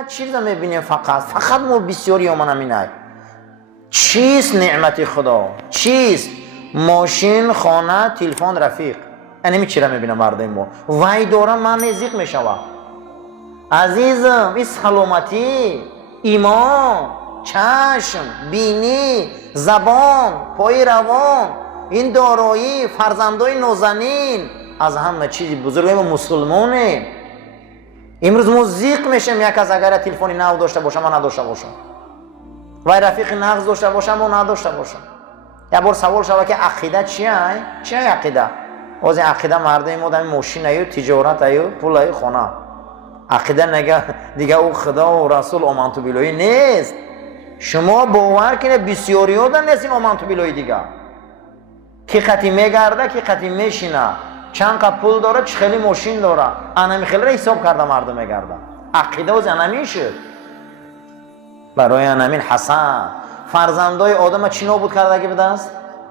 یک چیز میبینیم فقط ما بسیاری ما نمینای. چیست نعمت خدا؟ چیست؟ ماشین، خانه، تلفن، رفیق. اینمی چی را میبینم مردم ما. وای دورم من نزدیک میشوم. عزیزم این سلامتی، ایمان، چشم، بینی، زبان، پای روان، این دارایی، فرزندای نازنین، از همه چیزی بزرگ ما مسلمانیم. امروز ما زیق میشیم یک از اگر تلفنی نو داشته باشم و نداشته باشم، و رفیق نغز داشته باشم و نداشته باشم. یک بار سوال شده که عقیده چیه؟ چیه عقیده؟ از عقیده مردم ما در ماشین ایو، تجارت ایو، پول ایو، خانه. عقیده نگه دیگه او خدا و رسول آمنت بالله نیست. شما باور کنه بسیاری ها در نیستیم آمنت بالله دیگه. کی خطی میگرده، کی خطی میشینه، چند قد پول داره، چه خیلی ماشین داره، انمی خیلی را حساب کرده مردم میگرده. عقیده از انمی شد. برای انمین حسد. فرزندای آدم چی نابود کرده که بده است؟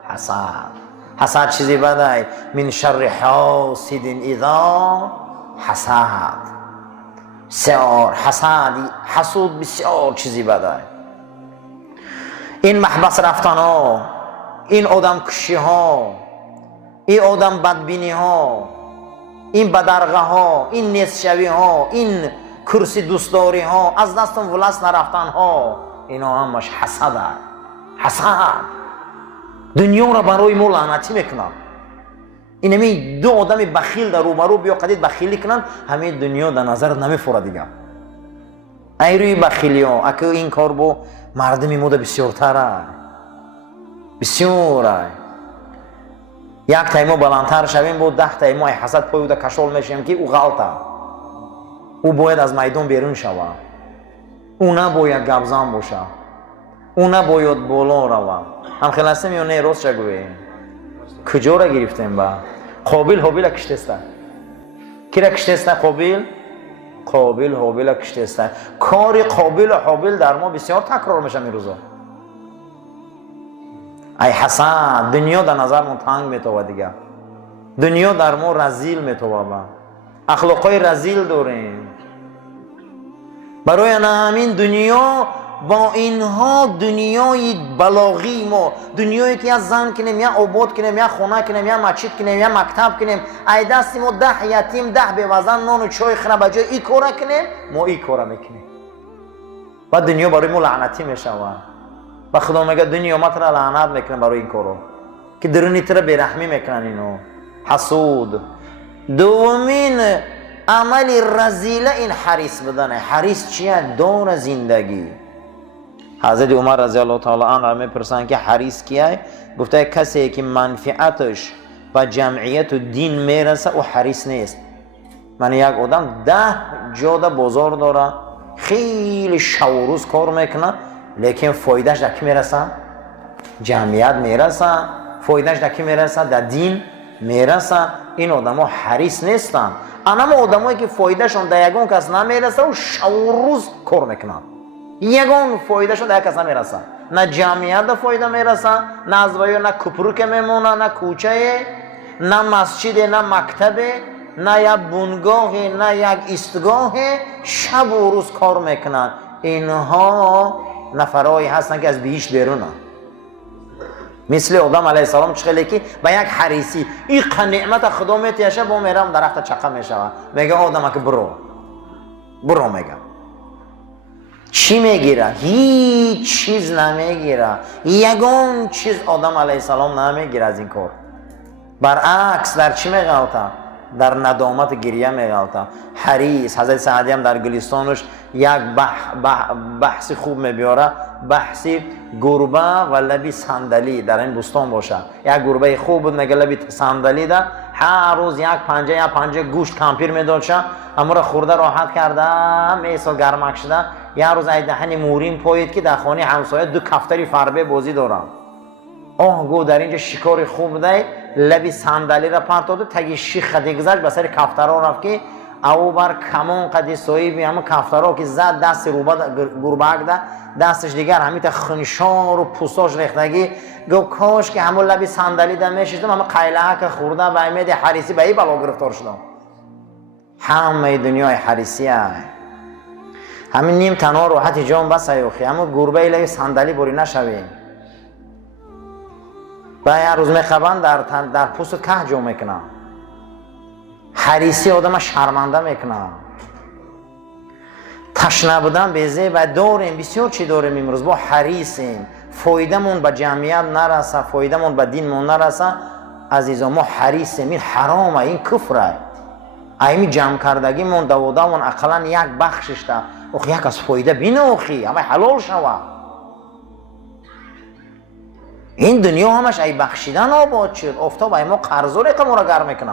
حسد. حسد چیزی بده. من شر حاسد اذا حسد. بسیار حسود بسیار چیزی بده. این محبس رفتن ها، این آدم کشی ها، این آدم بدبینی ها، این بدرغه ها، این نیستشوی ها، این کرسی دوستداری ها، از دستم ولست نرفتن ها، اینا همش حسد. حسد دنیا را برای ما لعنتی میکنن. اینمی دو آدم بخیل در روبرو بیا قدید بخیلی کنن، همه دنیا در نظر نمیفوره دیگه. ای روی بخیلی ها، اکو این کار با مردمی موده بسیارتره، بسیاره. یک تایما بلندتر شویم با 10 تایما حسد پای او کشال میشیم که او غلطه، او باید از میدان بیرون شوه، او نباید گبزن باشه، او نباید بالا روه. هم خیلی هستیم یا نه؟ راست چه گوییم؟ کجا را گرفتیم با قابل حابیل کشتسته؟ کی را کشتسته؟ قابل حابیل کشتسته. کار قابل و حابیل در ما بسیار تکرار میشه این روزا. ای حسد، دنیا در نظر ما تنگ میتوه دیگه. دنیا در ما رذیل میتوه، اخلاقای رذیل داریم. برای همین دنیا با اینها دنیای بلاغی ما، دنیایی که یا زن کنیم، یا آباد کنیم، یا خانه کنیم، یا مسجد کنیم، یا مکتب کنیم، ای دستی ما 10 یتیم 10 بیوزن نان و چای خونه بجای این کارا کنیم، ما این کارا میکنیم و دنیا برای ما لعنتی میشه. و خدا میگه دنیا ما را لعنت میکنه برای این کارا که درونی تر بیرحمی میکنن. اینو حسود. دومین عمل رذیله این حریص بدنه. حریص چیه؟ دور زندگی. حضرت عمر رضی الله تعالی عنه میپرسن که حریص کیه؟ گفته کسی که منفعتش و جمعیت و دین میرسه او حریص نیست. من یک آدم 10 جاده بازار داره، خیلی شب و روز کار میکنه، لیکن فایدهش در کی میرسه؟ جمعیت میرسه. فایدهش در کی میرسه؟ در دین میرسه. این آدم ها حریص نیستن. اما آدم هایی که فایدهشون در یگان کس نمیرسه و شب و روز کار میکنن، یگان فایدهشون در یک کس نمیرسه. نه جمعیت در فایده میرسه، نه از ویو، نه کپرو که میمونه، نه کوچه، نه مسجد، نه مکتب، نه یک بنگاه، نه یک ایستگاه، شب و روز کار میکنن. اینها نفرایی هستن که از بهشت بیرونن. مثل آدم علیه السلام چخیلی که با یک حریصی این نعمت خدا میتیشه، با میرم درخت چقه میشوه، میگه آدم که برو میگه چی میگیره؟ هیچ چیز نمیگیره. یگان چیز آدم علیه السلام نمیگیره از این کار. برعکس در چی میغلطه؟ در ندامت گریه میغلطه. حریص. حضرت سعدی هم در گلستانش یک بحث خوب میبیاره، بحثی گربه و لبی صندلی در این بستان باشه. یک گربه خوب بود، میگه لبی صندلی ده، هر روز یک پنجه گوشت کمپیر میدادشه، اما را خورده راحت کرده، میسال گرمک شده. یک روز ای دهنی مورین پایید که در خانه همسایه 2 کفتری فربه بازی دارم. گو در اینجا شکار خوب ده، لبی صندلی را پرتاده، تگی شیخ خدی گذشت به سر کفترها رفت که او بر کمان قدی صاحبی همه کفترها که زد دست گربه ده، دستش دیگر همیت خنشار و پوستاش ریختگی. گو کاش که همون لبی صندلی ده میشیدم، همه قیله که خورده به امید حریصی به این بلا گرفتار شدم. همه دنیای حریصی هست. همین نیم تنها راحت جام بس ایوخی، اما گربه ایلی صندلی بری نشویم و هر روز میخوابن در پوست که جو میکنن. حریصی آدم شرمنده میکنن. تشنه بودن بیزه و داریم، بسیار چی داریم امروز، با حریصیم، فایدهمون به جمعیت نرسه، فایدهمون به دینمون نرسه. عزیزان ما حریصیم، این حرامه، این کفره. ایمی جمع کردگیمون دوادمون اقلا یک بخشش ده اخی یک از فایده بینه اخی همه حلال شوه. این دنیا همش ای بخشیدن آباد شد. افتاب ای ما قرضوری که ما را گرم میکنه،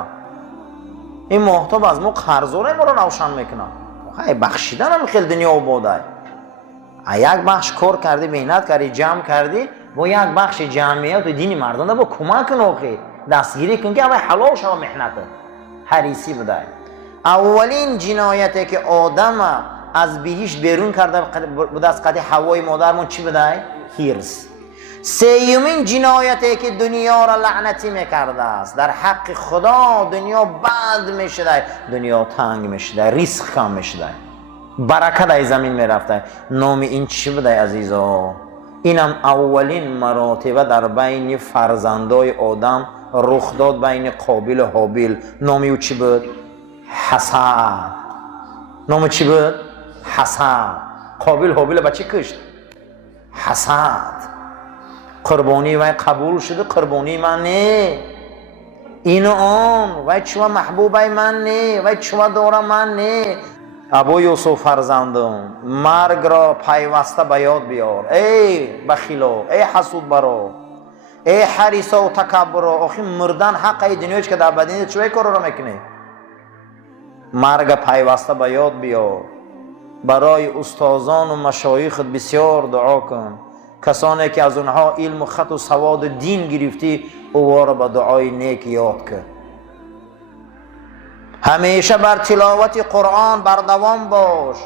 این محتاب از ما قرضوری ما را روشن میکنه. ای بخشیدن هم خیلی دنیا آباده. یک بخش کار کردی، مهنت کردی، جمع کردی، با یک بخش جمعیت و دین مردم با کمک کن اخی دستگیری کن که همه حلال شوه. محنت حریصی بوده. اولین جنایتی که آدم از بهشت بیرون کرده بوده از قطع حوای مادرمون چی بوده؟ حرص. سیومین جنایتی که دنیا را لعنتی میکرده است، در حق خدا دنیا بد میشده، دنیا تنگ میشده، ریسک کم میشده، برکت ای زمین میرفته. نام این چی بوده عزیزا؟ اینم اولین مراتبه در بین فرزندای آدم رخ داد، بین قابیل و حابیل. نامی او چی بود؟ حسد. نام چی بود؟ حسد. قابیل حابیل با چی کشت؟ حسد. قربانی وای قبول شده، قربانی من نه. این آن وای چما محبوبای من نه، وای چما دورم من نه. ابو یوسف فرزندم، مرگ را پیوسته به یاد بیار. ای بخیلو، ای حسود برو، ای حریصا و تکبرا. آخی مردن حق ای دنیاش که در بدنی چوی کار را میکنی؟ مرگ پیوسته به یاد بیار. برای استادان و مشایخ بسیار دعا کن. کسانی که از اونها علم و خط و سواد دین گرفتی او را به دعای نیک یاد کن. همیشه بر تلاوت قرآن بردوام باش،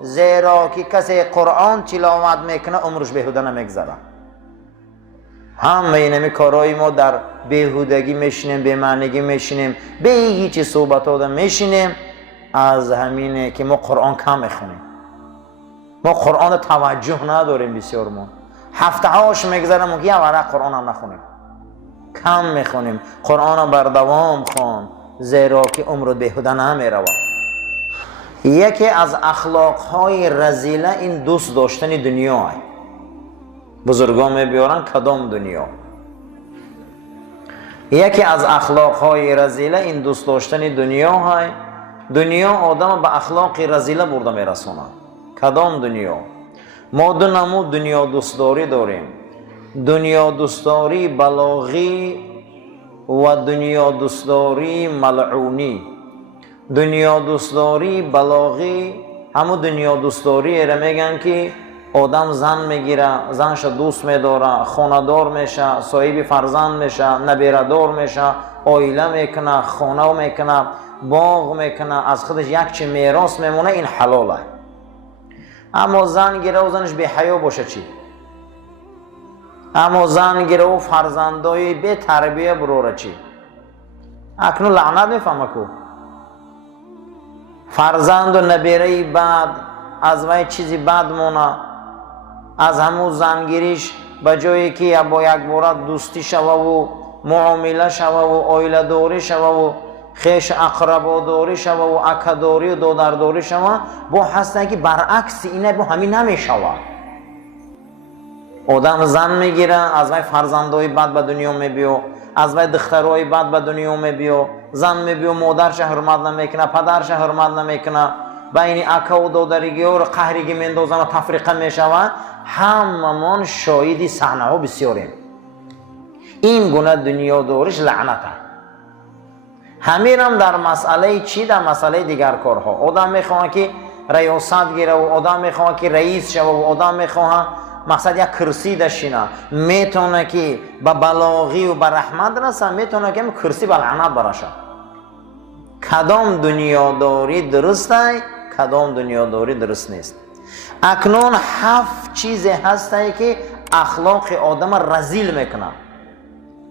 زیرا که کسی قرآن تلاوت میکنه عمرش بهوده نمیگذره. همه اینمی کارهای ما در بیهودگی میشینیم، بی‌معنیگی میشینیم، به هیچ صحبت آدم میشینیم. از همینه که ما قرآن کم میخونیم، ما قرآن توجه نداریم. بسیار ما هفته هاش میگذرم که یه ورق قرآن هم نخونیم، کم میخونیم. قرآن هم بردوام خون، زیرا که عمر بیهوده نمیرود. یکی از اخلاقهای رذیله این دوست داشتن دنیا. بزرگان میبیارن کدام دنیا؟ یکی از اخلاقهای رذیله این دوست داشتن دنیا های. دنیا آدم به اخلاق رذیله برده میرسونه. کدام دنیا؟ ما دو نمود دنیا دوستداری داریم. دنیا دوستداری بلاغی و دنیا دوستداری ملعونی. دنیا دوستداری بلاغی همون دنیا دوستداری را میگن که آدم زن میگیره، زنش دوست میداره، خاندار میشه، صاحب فرزند میشه، نبیردار میشه، عائله میکنه، خانه میکنه، باغ میکنه، از خودش یک چی میراث میمونه. این حلاله. اما زن گیره و زنش بی حیا باشه چی؟ اما زن گیره و فرزندای بی تربیه بروره چی؟ اکنون لعنت میفهمه کو فرزند و نبیره بعد از وای چیزی بد مونه. از همون زنگیریش به جایی که با یک بارت دوستی شوه و معامله شوه و عائله داری شوه و خیش اقربا داری شوه و اکداری و دادرداری شوه، با هستن که برعکس اینه با همین نمیشوه. آدم زن میگیره، از وای فرزندای بد به دنیا میبیو، از وای دخترای بد به دنیا میبیو. زن میبیو مادرش حرمت نمیکنه، پدرش حرمت نمیکنه، بین اکا و دادرگی و قهرگی میندازن و تفریقه میشوه. هممون شاهدی صحنه ها بسیاریم. این گونه دنیا دارش لعنته. همیرم در مسئله چی؟ در مسئله دیگر کارها. آدم میخواه که ریاست گیره و آدم میخواه که رئیس شوه و آدم میخواه مقصد یک کرسی داشتینه، میتونه که به بلاغی و به رحمت رسه، میتونه که کرسی به لعنت برشه. کدام دنیاداری درسته، کدام دنیاداری درست نیست. اکنون 7 چیز هسته که اخلاق آدم رذیل میکنه،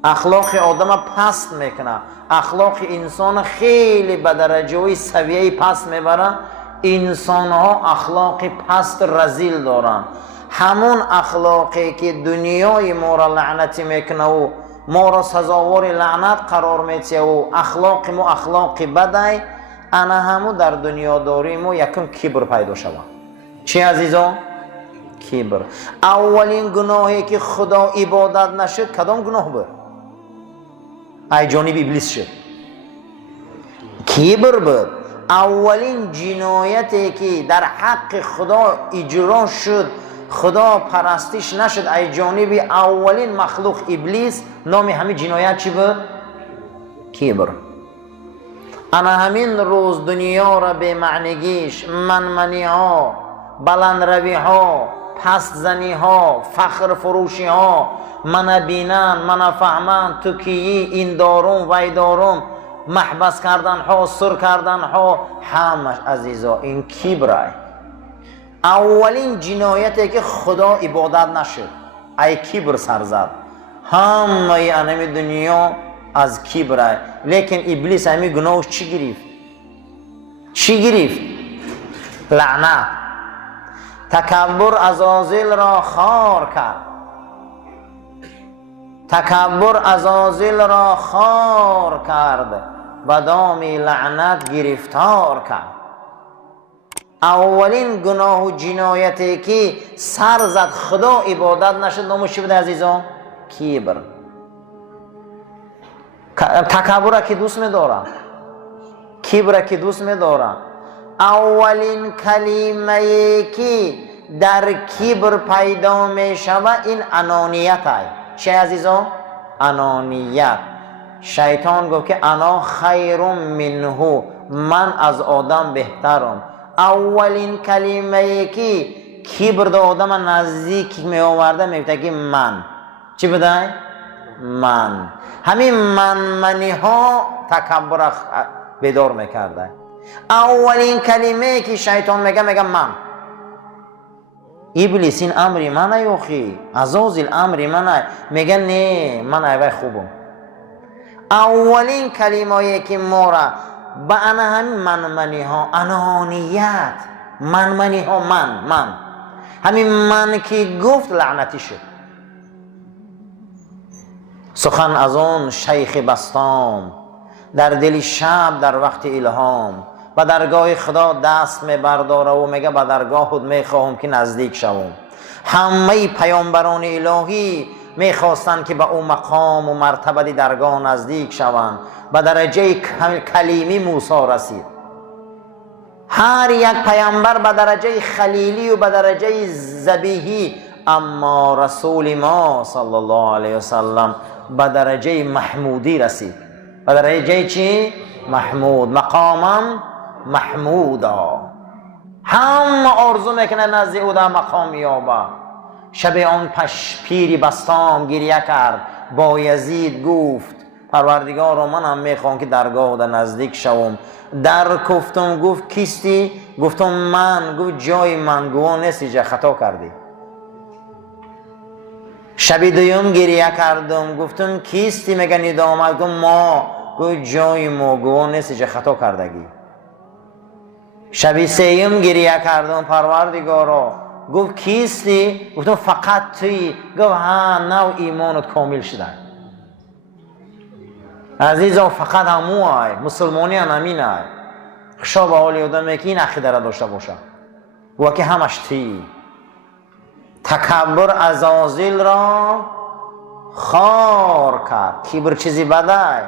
اخلاق آدم پست میکنه، اخلاق انسان خیلی به درجه سویه پست میبره. انسان ها اخلاق پست رذیل دارن. همون اخلاقی که دنیای ما را لعنتی میکنه و ما را سزاوار لعنت قرار میده و اخلاق ما اخلاق بدای، انا همو در دنیا داریم و یکم کبر پیدا شود. چی عزیزان؟ کبر. اولین گناهی که خدا عبادت نشد کدام گناه بود؟ ای جانب ابلیس شد، کبر بود. اولین جنایتی که در حق خدا اجرا شد، خدا پرستش نشد، ای جانب اولین مخلوق ابلیس، نام همین جنایت چی بود؟ کبر. انا همین روز دنیا را به معنیگیش، منمنی ها، بلند روی ها، پست زنی ها، فخر فروشی ها، من بینن، من فهمن، تو کیی، این دارم، وی دارم، محبس کردن ها، سر کردن ها، همش عزیزا این کبره. اولین جنایتی که خدا عبادت نشد، ای کبر سر زد. همه انمی دنیا از کبره. لیکن ابلیس همی گناهش چی گرفت؟ چی گرفت؟ لعنت. تکبر عزازیل را خار کرد. تکبر عزازیل را خار کرد، به دام لعنت گرفتار کرد. اولین گناه و جنایتی که سر زد خدا عبادت نشد، نامش چی بوده عزیزان؟ کبر. تکبر که دوست می‌دارم، کبر که دوست می‌دارم. اولین کلمه‌ای که در کبر پیدا می‌شود این انانیت است. چه عزیزان؟ انانیت. شیطان گفت که انا خیر منه، من از آدم بهترم. اولین کلمه‌ای که کبر به آدم نزدیک می آورده میگه که من. چی بده؟ من. همین منی ها تکبر بیدار میکرده. اولین کلمه که شیطان میگه من. ابلیس این امری منه یوخی، عزازیل امری منه، میگه نه من ایوه خوبم. اولین کلمه‌ای که ما را با انا همین منمنی ها، انانیت، منمنی ها، من همین من که گفت لعنتی شد. سخن از آن شیخ بستام، در دل شب در وقت الهام، به درگاه خدا دست می برداره و میگه به درگاه خود میخواهم که نزدیک شوم. همه پیامبران الهی میخواستند که به او مقام و مرتبه درگاه نزدیک شوند. به درجه کلیمی موسی رسید. هر یک پیامبر به درجه خلیلی و به درجه ذبیحی، اما رسول ما صلی الله علیه وسلم به درجه محمودی رسید. به درجه چی؟ محمود. مقامم محمودا. همه آرزو میکنه نزد او در مقام یابه. شب آن پیری بستام گریه کرد، با یزید گفت پروردگارا منم میخوام که درگاه در نزدیک شوم. در کفتم، گفت کیستی؟ گفتم من. گفت جای من گواه نیستی، جا خطا کردی. شب دوم گریه کردم، گفتم کیستی؟ میگه ندا آمد. گفت ما. گفت جای ما گواه نیستی، جا خطا کردگی. شب سوم گریه کردم، پروردگارا. گفت کیستی؟ گفتم فقط توی. گفت ها، نو ایمانت کامل شده. عزیزان فقط همو های مسلمانی هم همین های. خشا به حالی آدمه که این عقیده را داشته باشه. گفت که همش توی. تکبر عزازیل را خار کرد. کبر چیزی بده.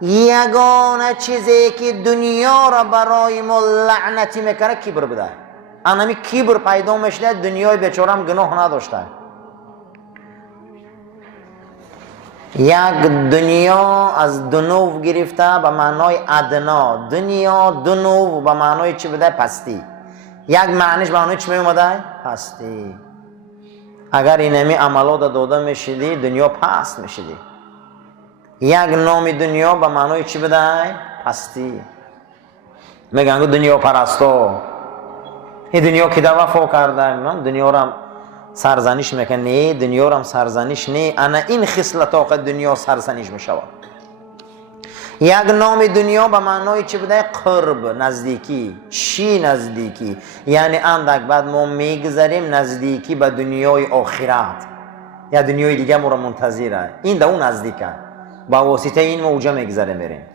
یگانه چیزی که دنیا را برای ما لعنتی میکنه کبر بده. انمی کبر پیدا میشه، دنیای بیچاره هم گناه نداشته. یک دنیا از دنو گرفته به معنای ادنا. دنیا دنو به معنای چی بده؟ پستی. یک معنیش به معنای چی میومده؟ پستی. اگر اینمی عملات داده میشدی دنیا پست میشدی. یک نام دنیا به معنای چی بده؟ پستی. میگن دنیا پرستو، این دنیا که در وفا کرده، دنیا را سرزنش میکنه. نه، دنیا را سرزنش نه، انا این خصلت آقا دنیا سرزنش میشود. یک نام دنیا به معنای چی بوده؟ قرب، نزدیکی. چی نزدیکی؟ یعنی اندک بعد ما میگذاریم نزدیکی به دنیای آخرت، یا دنیای دیگه ما را منتظره. این ده اون نزدیکه، با واسطه این ما اوجا میگذاره میریم.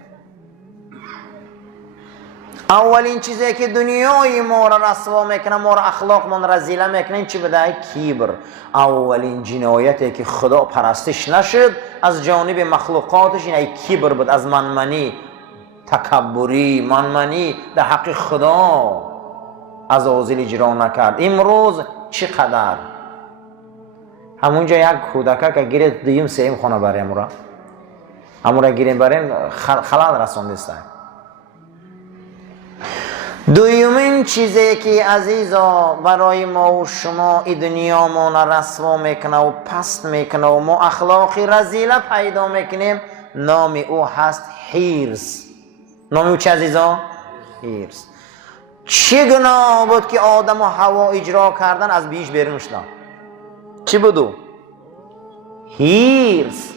اولین چیزی که دنیای ما را رسوا میکنه، ما را اخلاق من رزیله میکنه، این چی بوده؟ کبر. اولین جنایتی که خدا پرستش نشد از جانب مخلوقاتش این کبر بود، از منمنی، تکبری، منمنی در حق خدا از آزیل اجرا نکرد. امروز چقدر همونجا یک کودکه که گیره دویم سیم خانه بریم را همون را گیریم بریم خلال رسانده. دویمین چیزی که عزیزا برای ما و شما این دنیا ما رسوا میکنه و پست میکنه و ما اخلاقی رذیله پیدا میکنیم، نام او هست حرص. نام او چه عزیزا؟ حرص. چه گناه بود که آدم و حوا اجرا کردن از بیش بیرون شدن؟ چی بودو؟ حرص.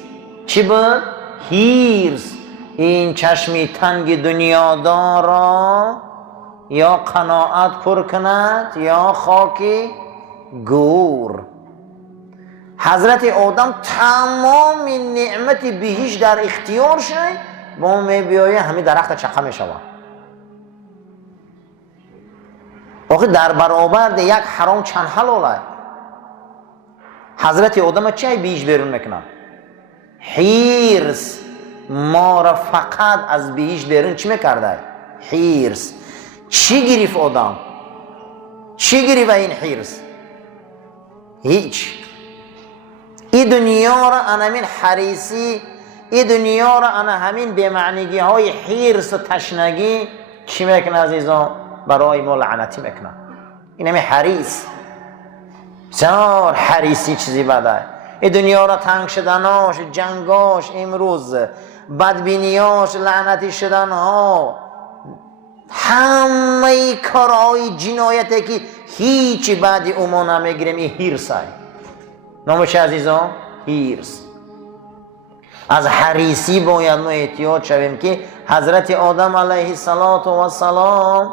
چی بود؟ حرص. این چشمی تنگ دنیا دارا یا قناعت پر کند یا خاکی گور. حضرت آدم تمام نعمت بهش در اختیار شد، با می بیایه همین درخت چقه می شود. آخه در برابر یک حرام چند حلاله. حضرت آدم چه بیش بیرون میکنه؟ حرص. ما را فقط از بیش بیرون چی میکرده؟ حرص. چی گریف آدم؟ چی گریف این حرص؟ هیچ. این دنیا را انا همین حریصی، این دنیا را انا همین بمعنیگی های حرص و تشنگی چی میکنه عزیزان؟ برای ما لعنتی میکنه. این همین حریص. بسیار حریصی چیزی بده. این دنیا را تنگ شدناش، جنگاش، امروز بدبینیاش، لعنتی شدنها، همه کارهای جنایتی که هیچی بعدی اوما نمیگیریم، این حرص های. نامش عزیزان؟ حرص. از حریصی باید ما احتیاط شویم که حضرت آدم علیه السلام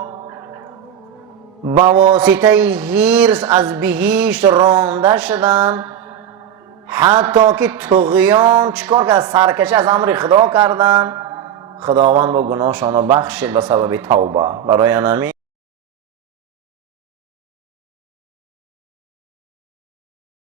با واسطه حرص از بهشت رانده شدن، حتی که طغیان چیکار که سرکشی از امر خدا کردن، خداوند با گناهشان رو بخشید به سبب توبه. برای همین